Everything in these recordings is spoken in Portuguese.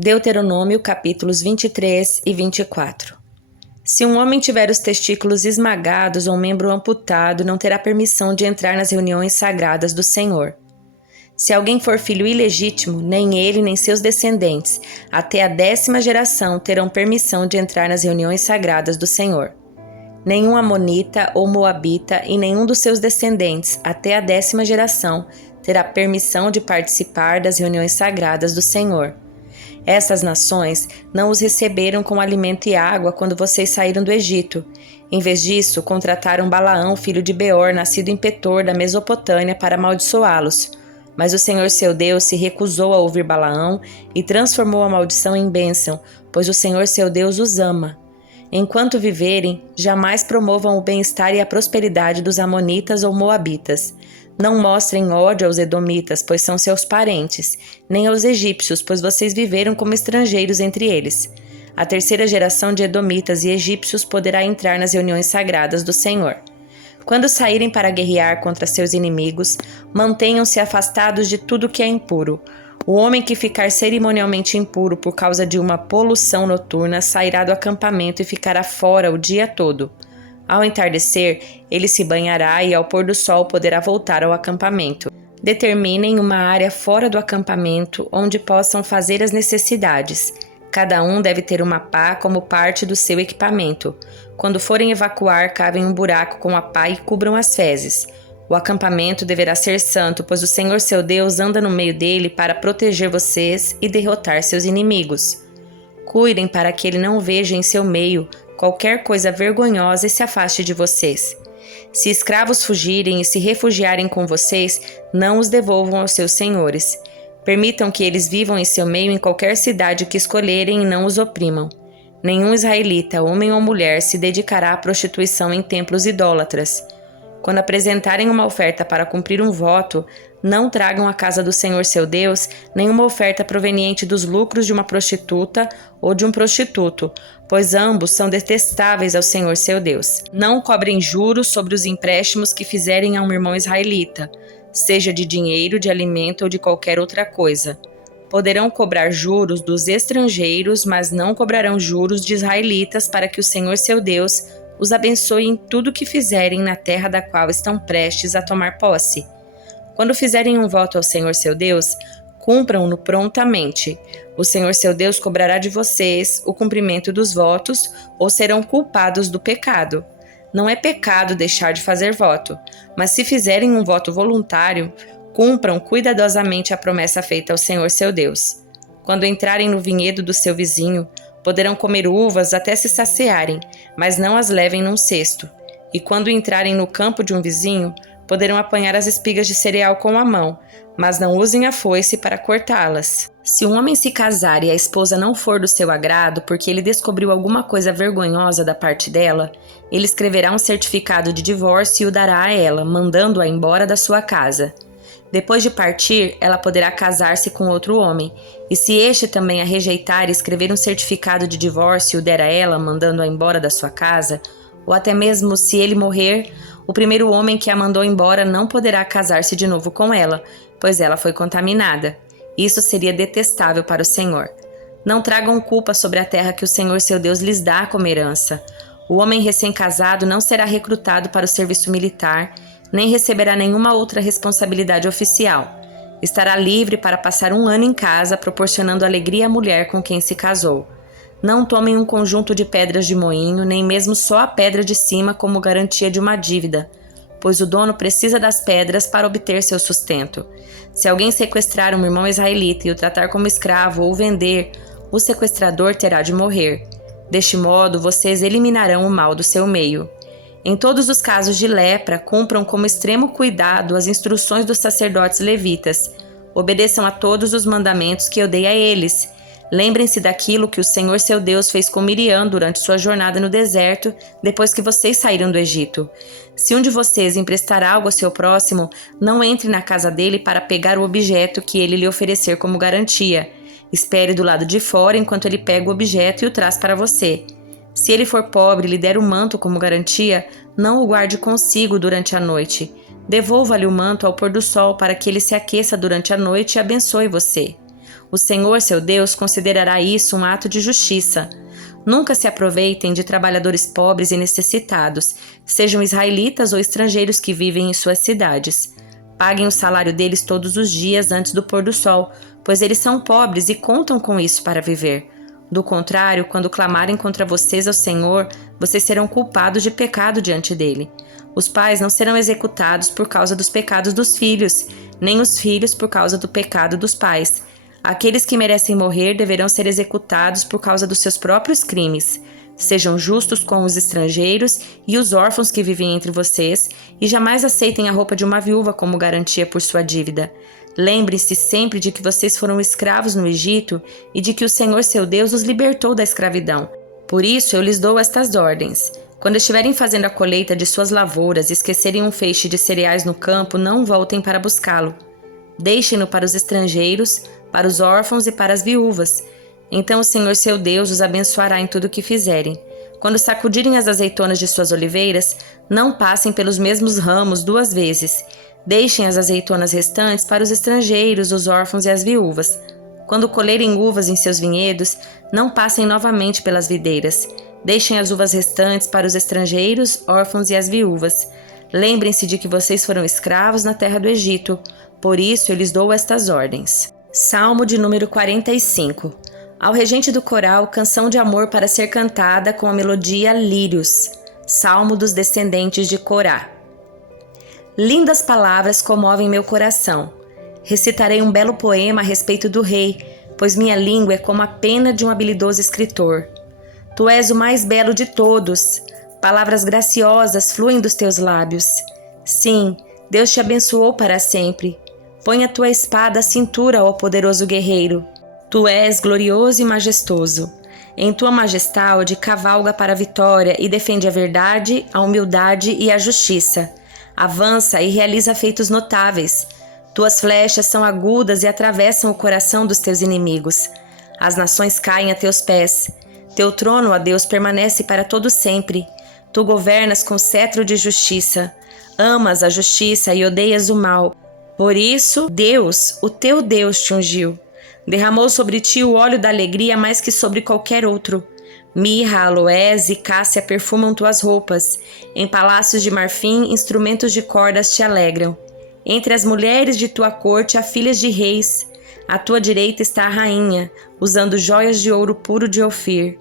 Deuteronômio capítulos 23 e 24. Se um homem tiver os testículos esmagados ou um membro amputado, não terá permissão de entrar nas reuniões sagradas do Senhor. Se alguém for filho ilegítimo, nem ele nem seus descendentes, até a 10ª geração, terão permissão de entrar nas reuniões sagradas do Senhor. Nenhum amonita ou moabita e nenhum dos seus descendentes, até a 10ª geração, terá permissão de participar das reuniões sagradas do Senhor. Essas nações não os receberam com alimento e água quando vocês saíram do Egito. Em vez disso, contrataram Balaão, filho de Beor, nascido em Petor, da Mesopotâmia, para amaldiçoá-los. Mas o Senhor seu Deus se recusou a ouvir Balaão e transformou a maldição em bênção, pois o Senhor seu Deus os ama. Enquanto viverem, jamais promovam o bem-estar e a prosperidade dos amonitas ou moabitas. Não mostrem ódio aos edomitas, pois são seus parentes, nem aos egípcios, pois vocês viveram como estrangeiros entre eles. A 3ª geração de edomitas e egípcios poderá entrar nas reuniões sagradas do Senhor. Quando saírem para guerrear contra seus inimigos, mantenham-se afastados de tudo que é impuro. O homem que ficar cerimonialmente impuro por causa de uma poluição noturna sairá do acampamento e ficará fora o dia todo. Ao entardecer, ele se banhará e ao pôr do sol poderá voltar ao acampamento. Determinem uma área fora do acampamento onde possam fazer as necessidades. Cada um deve ter uma pá como parte do seu equipamento. Quando forem evacuar, cavem um buraco com a pá e cubram as fezes. O acampamento deverá ser santo, pois o Senhor seu Deus anda no meio dele para proteger vocês e derrotar seus inimigos. Cuidem para que ele não veja em seu meio qualquer coisa vergonhosa e se afaste de vocês. Se escravos fugirem e se refugiarem com vocês, não os devolvam aos seus senhores. Permitam que eles vivam em seu meio em qualquer cidade que escolherem e não os oprimam. Nenhum israelita, homem ou mulher, se dedicará à prostituição em templos idólatras. Quando apresentarem uma oferta para cumprir um voto, não tragam à casa do Senhor seu Deus nenhuma oferta proveniente dos lucros de uma prostituta ou de um prostituto, pois ambos são detestáveis ao Senhor seu Deus. Não cobrem juros sobre os empréstimos que fizerem a um irmão israelita, seja de dinheiro, de alimento ou de qualquer outra coisa. Poderão cobrar juros dos estrangeiros, mas não cobrarão juros de israelitas para que o Senhor seu Deus os abençoe em tudo que fizerem na terra da qual estão prestes a tomar posse. Quando fizerem um voto ao Senhor seu Deus, cumpram-no prontamente. O Senhor seu Deus cobrará de vocês o cumprimento dos votos ou serão culpados do pecado. Não é pecado deixar de fazer voto, mas se fizerem um voto voluntário, cumpram cuidadosamente a promessa feita ao Senhor seu Deus. Quando entrarem no vinhedo do seu vizinho, poderão comer uvas até se saciarem, mas não as levem num cesto. E quando entrarem no campo de um vizinho, poderão apanhar as espigas de cereal com a mão, mas não usem a foice para cortá-las. Se um homem se casar e a esposa não for do seu agrado porque ele descobriu alguma coisa vergonhosa da parte dela, ele escreverá um certificado de divórcio e o dará a ela, mandando-a embora da sua casa. Depois de partir, ela poderá casar-se com outro homem, e se este também a rejeitar e escrever um certificado de divórcio e o der a ela, mandando-a embora da sua casa, ou até mesmo se ele morrer, o primeiro homem que a mandou embora não poderá casar-se de novo com ela, pois ela foi contaminada. Isso seria detestável para o Senhor. Não tragam culpa sobre a terra que o Senhor seu Deus lhes dá como herança. O homem recém-casado não será recrutado para o serviço militar, nem receberá nenhuma outra responsabilidade oficial. Estará livre para passar um ano em casa, proporcionando alegria à mulher com quem se casou. Não tomem um conjunto de pedras de moinho, nem mesmo só a pedra de cima como garantia de uma dívida, pois o dono precisa das pedras para obter seu sustento. Se alguém sequestrar um irmão israelita e o tratar como escravo ou vender, o sequestrador terá de morrer. Deste modo, vocês eliminarão o mal do seu meio. Em todos os casos de lepra, cumpram com extremo cuidado as instruções dos sacerdotes levitas. Obedeçam a todos os mandamentos que eu dei a eles. Lembrem-se daquilo que o Senhor seu Deus fez com Miriam durante sua jornada no deserto, depois que vocês saíram do Egito. Se um de vocês emprestar algo ao seu próximo, não entre na casa dele para pegar o objeto que ele lhe oferecer como garantia. Espere do lado de fora enquanto ele pega o objeto e o traz para você. Se ele for pobre e lhe der o manto como garantia, não o guarde consigo durante a noite. Devolva-lhe o manto ao pôr do sol para que ele se aqueça durante a noite e abençoe você. O Senhor, seu Deus, considerará isso um ato de justiça. Nunca se aproveitem de trabalhadores pobres e necessitados, sejam israelitas ou estrangeiros que vivem em suas cidades. Paguem o salário deles todos os dias antes do pôr do sol, pois eles são pobres e contam com isso para viver. Do contrário, quando clamarem contra vocês ao Senhor, vocês serão culpados de pecado diante dele. Os pais não serão executados por causa dos pecados dos filhos, nem os filhos por causa do pecado dos pais. Aqueles que merecem morrer deverão ser executados por causa dos seus próprios crimes. Sejam justos com os estrangeiros e os órfãos que vivem entre vocês, e jamais aceitem a roupa de uma viúva como garantia por sua dívida. Lembrem-se sempre de que vocês foram escravos no Egito e de que o Senhor seu Deus os libertou da escravidão. Por isso eu lhes dou estas ordens. Quando estiverem fazendo a colheita de suas lavouras e esquecerem um feixe de cereais no campo, não voltem para buscá-lo. Deixem-no para os estrangeiros, para os órfãos e para as viúvas. Então o Senhor seu Deus os abençoará em tudo o que fizerem. Quando sacudirem as azeitonas de suas oliveiras, não passem pelos mesmos ramos 2 vezes. Deixem as azeitonas restantes para os estrangeiros, os órfãos e as viúvas. Quando colherem uvas em seus vinhedos, não passem novamente pelas videiras. Deixem as uvas restantes para os estrangeiros, órfãos e as viúvas. Lembrem-se de que vocês foram escravos na terra do Egito. Por isso eu lhes dou estas ordens. Salmo de número 45. Ao regente do coral, canção de amor para ser cantada com a melodia lírios. Salmo dos descendentes de Corá. Lindas palavras comovem meu coração. Recitarei um belo poema a respeito do rei, pois minha língua é como a pena de um habilidoso escritor. Tu és o mais belo de todos. Palavras graciosas fluem dos teus lábios. Sim, Deus te abençoou para sempre. Põe a tua espada à cintura, ó poderoso guerreiro. Tu és glorioso e majestoso. Em tua majestade cavalga para a vitória e defende a verdade, a humildade e a justiça. Avança e realiza feitos notáveis. Tuas flechas são agudas e atravessam o coração dos teus inimigos. As nações caem a teus pés. Teu trono, ó Deus, permanece para todo sempre. Tu governas com cetro de justiça. Amas a justiça e odeias o mal. Por isso, Deus, o teu Deus, te ungiu. Derramou sobre ti o óleo da alegria mais que sobre qualquer outro. Mirra, aloés e cássia perfumam tuas roupas. Em palácios de marfim, instrumentos de cordas te alegram. Entre as mulheres de tua corte há filhas de reis. À tua direita está a rainha, usando joias de ouro puro de Ofir.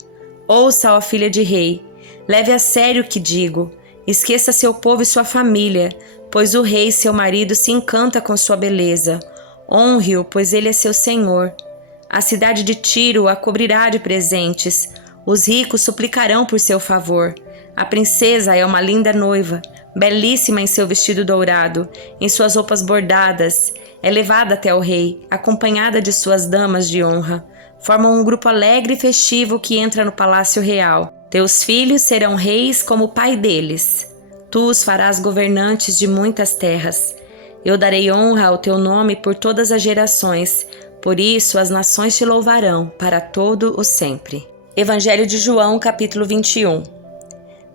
Ouça, ó filha de rei, leve a sério o que digo. Esqueça seu povo e sua família, pois o rei, seu marido, se encanta com sua beleza. Honre-o, pois ele é seu senhor. A cidade de Tiro a cobrirá de presentes. Os ricos suplicarão por seu favor. A princesa é uma linda noiva, belíssima em seu vestido dourado, em suas roupas bordadas. É levada até o rei, acompanhada de suas damas de honra. Formam um grupo alegre e festivo que entra no palácio real. Teus filhos serão reis como o pai deles. Tu os farás governantes de muitas terras. Eu darei honra ao teu nome por todas as gerações. Por isso as nações te louvarão para todo o sempre. Evangelho de João, capítulo 21.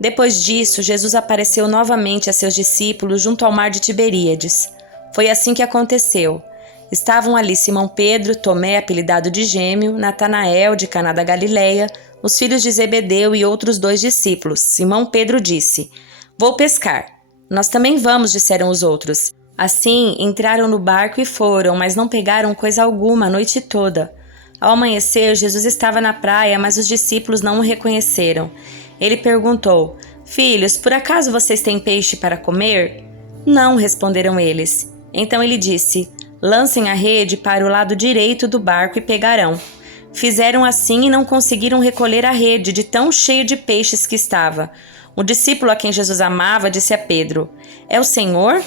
Depois disso, Jesus apareceu novamente a seus discípulos junto ao mar de Tiberíades. Foi assim que aconteceu. Estavam ali Simão Pedro, Tomé, apelidado de Gêmeo, Natanael, de Caná da Galileia, os filhos de Zebedeu e outros 2 discípulos. Simão Pedro disse: Vou pescar. Nós também vamos, disseram os outros. Assim, entraram no barco e foram, mas não pegaram coisa alguma a noite toda. Ao amanhecer, Jesus estava na praia, mas os discípulos não o reconheceram. Ele perguntou: Filhos, por acaso vocês têm peixe para comer? Não, responderam eles. Então ele disse: Lancem a rede para o lado direito do barco e pegarão. Fizeram assim e não conseguiram recolher a rede de tão cheio de peixes que estava. O discípulo a quem Jesus amava disse a Pedro: É o Senhor?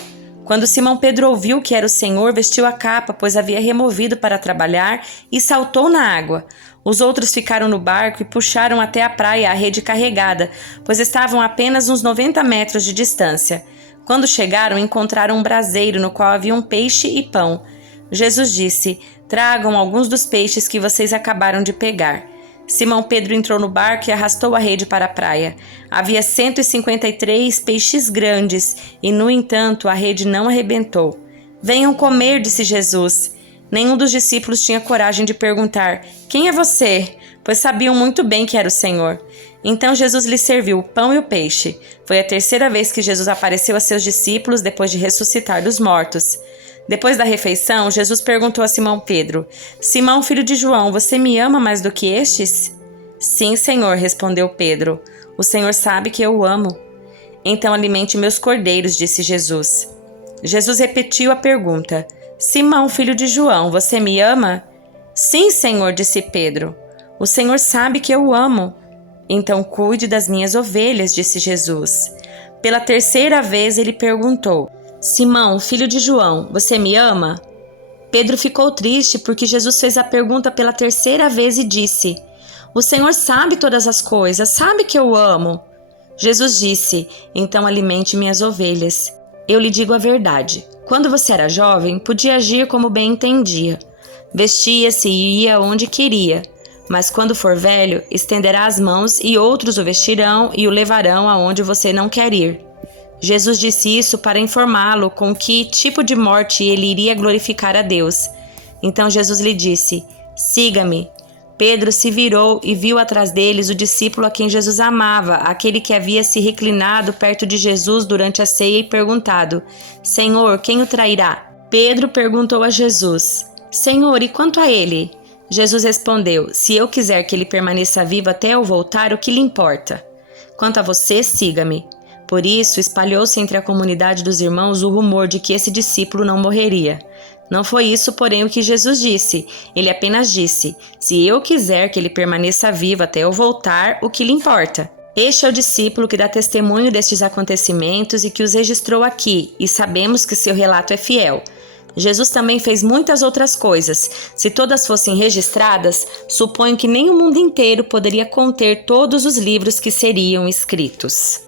Quando Simão Pedro ouviu que era o Senhor, vestiu a capa, pois havia removido para trabalhar, e saltou na água. Os outros ficaram no barco e puxaram até a praia a rede carregada, pois estavam a apenas uns 90 metros de distância. Quando chegaram, encontraram um braseiro no qual havia um peixe e pão. Jesus disse: Tragam alguns dos peixes que vocês acabaram de pegar. Simão Pedro entrou no barco e arrastou a rede para a praia. Havia 153 peixes grandes e, no entanto, a rede não arrebentou. Venham comer, disse Jesus. Nenhum dos discípulos tinha coragem de perguntar: "Quem é você?", pois sabiam muito bem que era o Senhor. Então Jesus lhes serviu o pão e o peixe. Foi a terceira vez que Jesus apareceu a seus discípulos depois de ressuscitar dos mortos. Depois da refeição, Jesus perguntou a Simão Pedro: "Simão, filho de João, você me ama mais do que estes?" "Sim, Senhor", respondeu Pedro. "O Senhor sabe que eu o amo." "Então alimente meus cordeiros", disse Jesus. Jesus repetiu a pergunta: "Simão, filho de João, você me ama?" "Sim, Senhor", disse Pedro. "O Senhor sabe que eu o amo." "Então cuide das minhas ovelhas", disse Jesus. Pela terceira vez ele perguntou: "Simão, filho de João, você me ama?" Pedro ficou triste porque Jesus fez a pergunta pela terceira vez e disse: "O Senhor sabe todas as coisas, sabe que eu o amo." Jesus disse: "Então alimente minhas ovelhas. Eu lhe digo a verdade. Quando você era jovem, podia agir como bem entendia. Vestia-se e ia onde queria. Mas quando for velho, estenderá as mãos e outros o vestirão e o levarão aonde você não quer ir." Jesus disse isso para informá-lo com que tipo de morte ele iria glorificar a Deus. Então Jesus lhe disse: "Siga-me." Pedro se virou e viu atrás deles o discípulo a quem Jesus amava, aquele que havia se reclinado perto de Jesus durante a ceia e perguntado: "Senhor, quem o trairá?" Pedro perguntou a Jesus: "Senhor, e quanto a ele?" Jesus respondeu: "Se eu quiser que ele permaneça vivo até eu voltar, o que lhe importa? Quanto a você, siga-me." Por isso, espalhou-se entre a comunidade dos irmãos o rumor de que esse discípulo não morreria. Não foi isso, porém, o que Jesus disse. Ele apenas disse: "Se eu quiser que ele permaneça vivo até eu voltar, o que lhe importa?" Este é o discípulo que dá testemunho destes acontecimentos e que os registrou aqui, e sabemos que seu relato é fiel. Jesus também fez muitas outras coisas. Se todas fossem registradas, suponho que nem o mundo inteiro poderia conter todos os livros que seriam escritos.